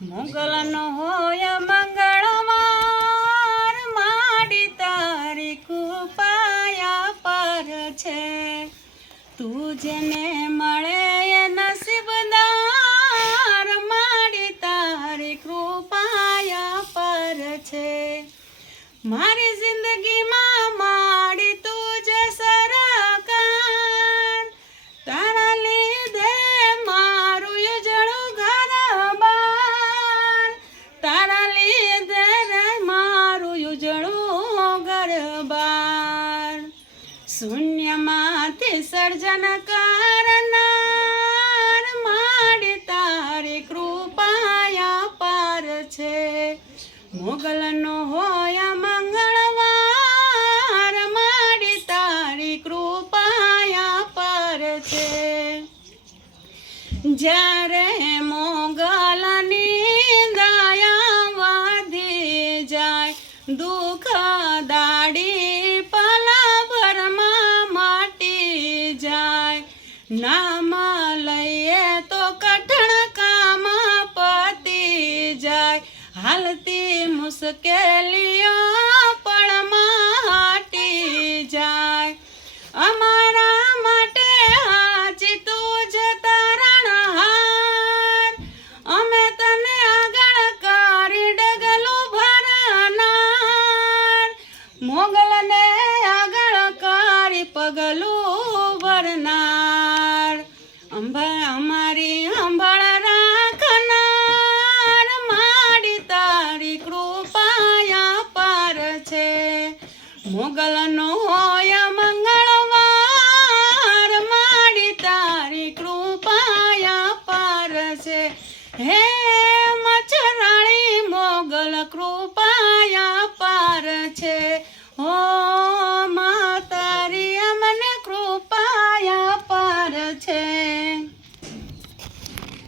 મોગલનો હોય મંગળવાર, માડી તારી કૃપાયા પર છે. તું જેને મળે એ નસીબદાર, માડી તારી કૃપાયા પર છે. મારી જિંદગીમાં માડી શૂન્યમાંથી સર્જન કરનાર માડી તારી કૃપાયા પાર છે. મોગલનો હોય મંગળવાર માડી તારી કૃપાયા પાર છે. જ્યારે મોગલની દયા વધી જાય, દુઃખ નામ લઈએ તો કઠણ કામ પતી જાય. હાલતી મુશ્કેલીઓ પણ માટી જાય. અમારા માટે હાચી તું જ તારણહાર અમે તને આગળ કરી ડગલું ભરનાર. મોગલને મોગલનો હોય મંગળવાર માડી તારી કૃપાયા પાર છે હે મચરાણી મોગલ કૃપાયા